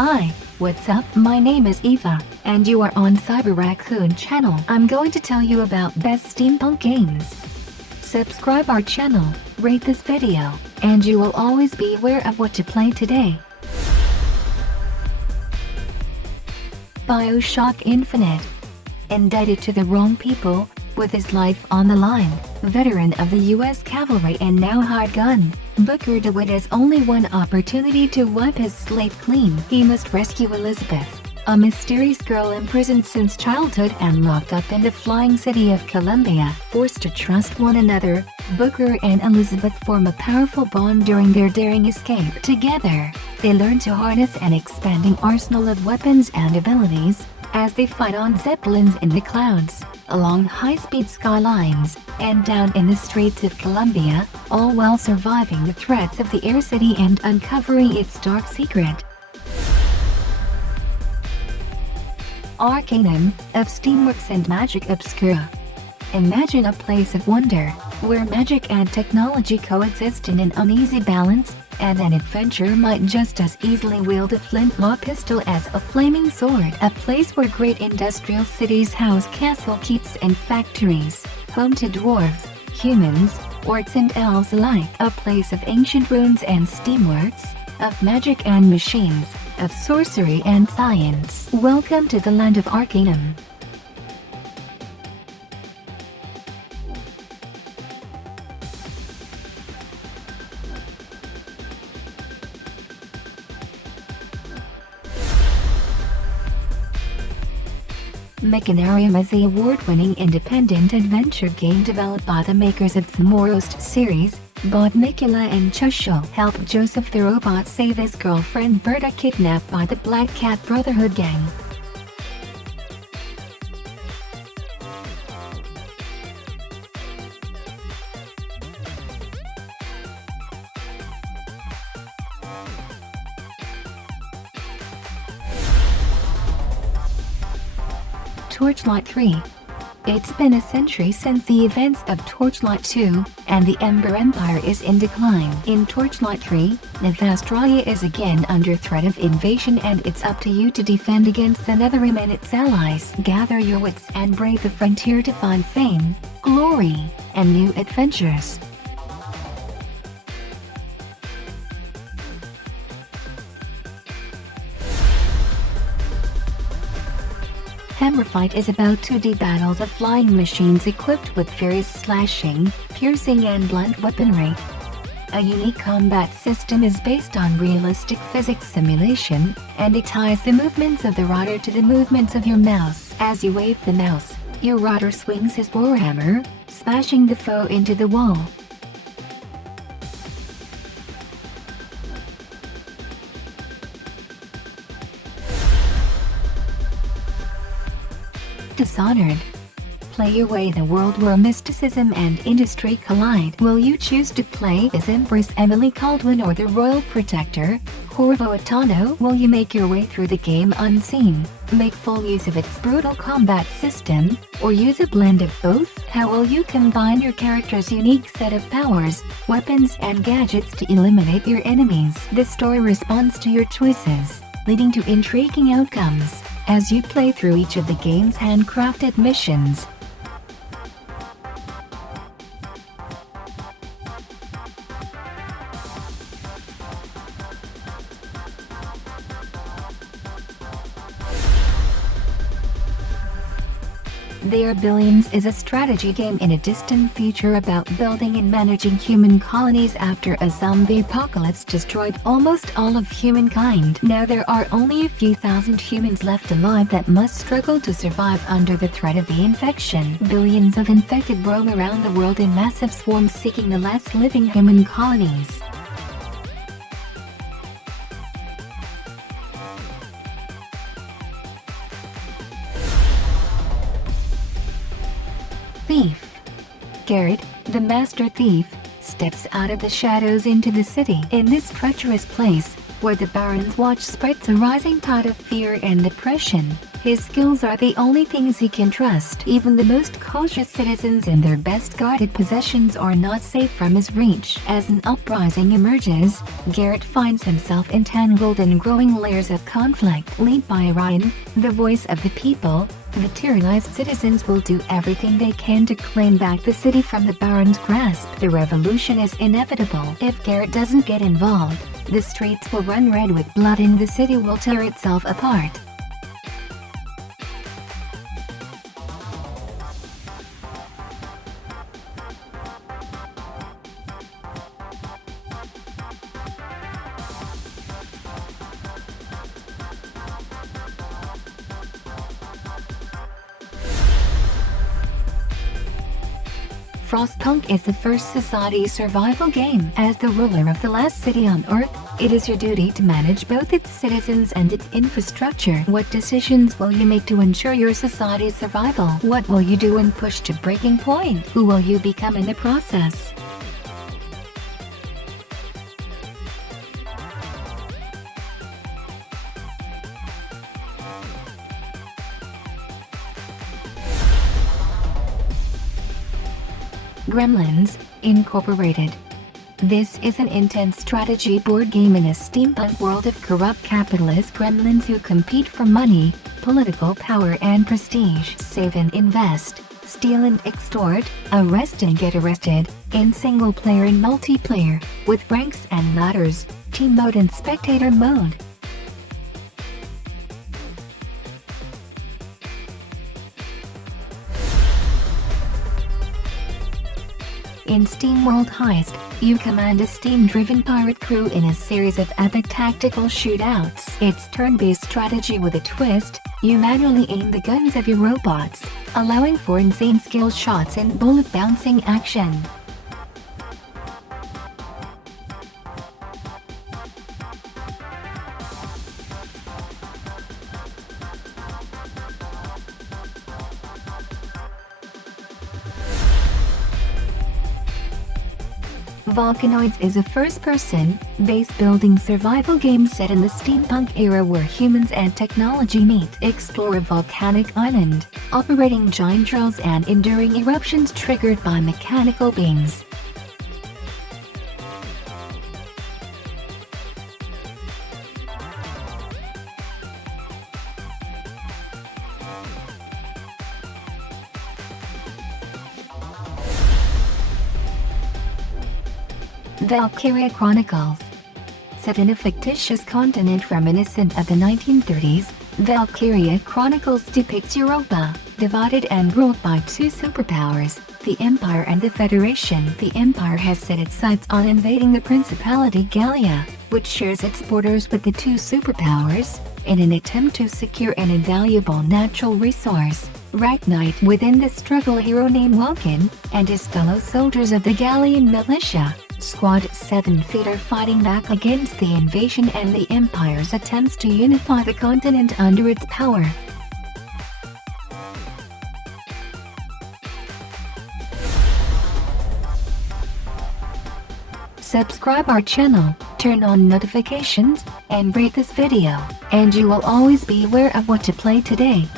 Hi, what's up? My name is Eva, and you are on Cyber Raccoon channel. I'm going to tell you about best steampunk games. Subscribe our channel, rate this video, and you will always be aware of what to play today. BioShock Infinite. Indicted to the wrong people, with his life on the line, veteran of the US Cavalry and now hired gun, Booker DeWitt has only one opportunity to wipe his slate clean. He must rescue Elizabeth, a mysterious girl imprisoned since childhood and locked up in the flying city of Columbia. Forced to trust one another, Booker and Elizabeth form a powerful bond during their daring escape. Together, they learn to harness an expanding arsenal of weapons and abilities, as they fight on zeppelins in the clouds, along high-speed skylines, and down in the streets of Columbia, all while surviving the threats of the air city and uncovering its dark secret. Arcanum, of Steamworks and Magick Obscura. Imagine a place of wonder, where magic and technology coexist in an uneasy balance, and an adventurer might just as easily wield a flintlock pistol as a flaming sword. A place where great industrial cities house castle keeps and factories, home to dwarves, humans, orcs and elves alike. A place of ancient ruins and steamworks, of magic and machines, of sorcery and science. Welcome to the land of Arcanum. Machinarium is the award-winning independent adventure game developed by the makers of SteamWorld series. Bob Mikula and Chushel help Joseph the robot save his girlfriend Berta, kidnapped by the Black Cat Brotherhood gang. Torchlight 3. It's been a century since the events of Torchlight 2, and the Ember Empire is in decline. In Torchlight 3, Navastralia is again under threat of invasion, and it's up to you to defend against the Netherrealm and its allies. Gather your wits and brave the frontier to find fame, glory, and new adventures. Hammerfight is about 2D battles of flying machines equipped with various slashing, piercing and blunt weaponry. A unique combat system is based on realistic physics simulation, and it ties the movements of the rider to the movements of your mouse. As you wave the mouse, your rider swings his warhammer, smashing the foe into the wall. Dishonored. Play your way in a world where mysticism and industry collide. Will you choose to play as Empress Emily Caldwin or the Royal Protector, Corvo Attano? Will you make your way through the game unseen, make full use of its brutal combat system, or use a blend of both? How will you combine your character's unique set of powers, weapons and gadgets to eliminate your enemies? This story responds to your choices, leading to intriguing outcomes as you play through each of the game's handcrafted missions. There Billions is a strategy game in a distant future about building and managing human colonies after a zombie apocalypse destroyed almost all of humankind. Now there are only a few thousand humans left alive that must struggle to survive under the threat of the infection. Billions of infected roam around the world in massive swarms seeking the last living human colonies. Thief. Garrett, the master thief, steps out of the shadows into the city. In this treacherous place, where the Baron's watch spreads a rising tide of fear and oppression. His skills are the only things he can trust. Even the most cautious citizens and their best guarded possessions are not safe from his reach. As an uprising emerges, Garrett finds himself entangled in growing layers of conflict. Led by Ryan, the voice of the people, the tyrannized citizens will do everything they can to claim back the city from the Baron's grasp. The revolution is inevitable. If Garrett doesn't get involved, the streets will run red with blood and the city will tear itself apart. Frostpunk is the first society survival game. As the ruler of the last city on Earth, it is your duty to manage both its citizens and its infrastructure. What decisions will you make to ensure your society's survival? What will you do when pushed to breaking point? Who will you become in the process? Gremlins, Incorporated. This is an intense strategy board game in a steampunk world of corrupt capitalist gremlins who compete for money, political power and prestige. Save and invest, steal and extort, arrest and get arrested, in single player and multiplayer, with ranks and ladders, team mode and spectator mode. In SteamWorld Heist, you command a steam-driven pirate crew in a series of epic tactical shootouts. It's turn-based strategy with a twist. You manually aim the guns of your robots, allowing for insane skill shots and bullet-bouncing action. Volcanoids is a first-person, base-building survival game set in the steampunk era where humans and technology meet. Explore a volcanic island, operating giant drills and enduring eruptions triggered by mechanical beings. Valkyria Chronicles. Set in a fictitious continent reminiscent of the 1930s, Valkyria Chronicles depicts Europa, divided and ruled by two superpowers, the Empire and the Federation. The Empire has set its sights on invading the Principality Gallia, which shares its borders with the two superpowers, in an attempt to secure an invaluable natural resource. Raccoon, within the struggle, a hero named Raccoon, and his fellow soldiers of the Gallian militia, Squad 7 Feet, are fighting back against the invasion and the Empire's attempts to unify the continent under its power. Subscribe our channel, turn on notifications, and rate this video, and you will always be aware of what to play today.